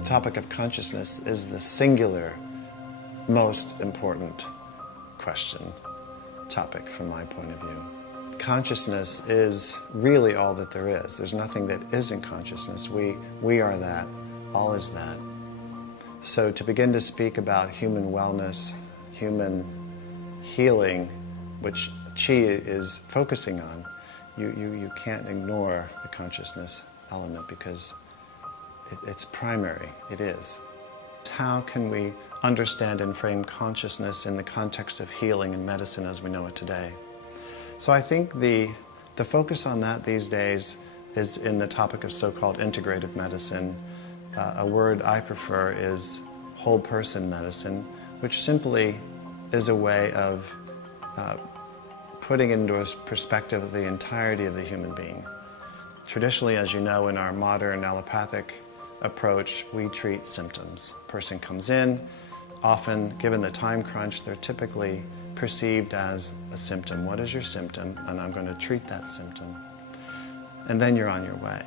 the topic of consciousness is the singular, most important topic from my point of view. Consciousness is really all that there is. There's nothing that isn't consciousness. We are that. All is that. So to begin to speak about human wellness, human healing, which Qi is focusing on, you can't ignore the consciousness element because it's primary. It is. How can we understand and frame consciousness in the context of healing and medicine as we know it today? So I think the focus on that these days is in the topic of so-called integrative medicine. A word I prefer is whole person medicine, which simply is a way of putting into perspective the entirety of the human being. Traditionally, as you know, in our modern allopathic approach, we treat symptoms. A person comes in, often given the time crunch, they're typically perceived as a symptom. What is your symptom? And I'm going to treat that symptom. And then you're on your way.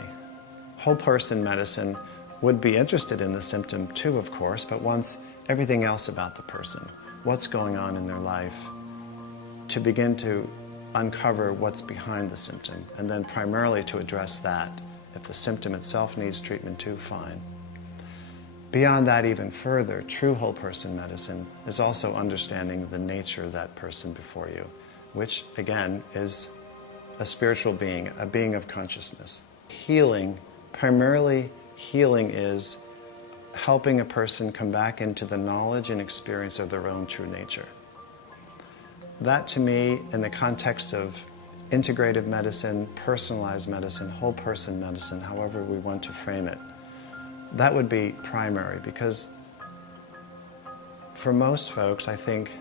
Whole person medicine would be interested in the symptom too, of course, but wants everything else about the person. What's going on in their life, to begin to uncover what's behind the symptom, and then primarily to address that. If the symptom itself needs treatment too, fine. Beyond that even further, true whole person medicine is also understanding the nature of that person before you, which again is a spiritual being, a being of consciousness. Healing, primarily healing is helping a person come back into the knowledge and experience of their own true nature. That to me, in the context of integrative medicine, personalized medicine, whole person medicine, however we want to frame it, that would be primary, because for most folks, I think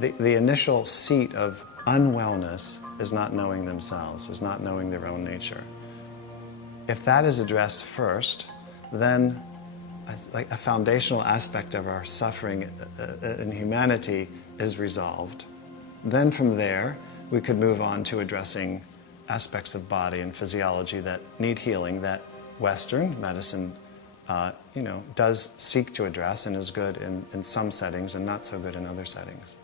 the initial seat of unwellness is not knowing themselves, is not knowing their own nature. If that is addressed first, then like a foundational aspect of our suffering in humanity is resolved. Then from there, we could move on to addressing aspects of body and physiology that need healing, that Western medicine does seek to address and is good in some settings and not so good in other settings.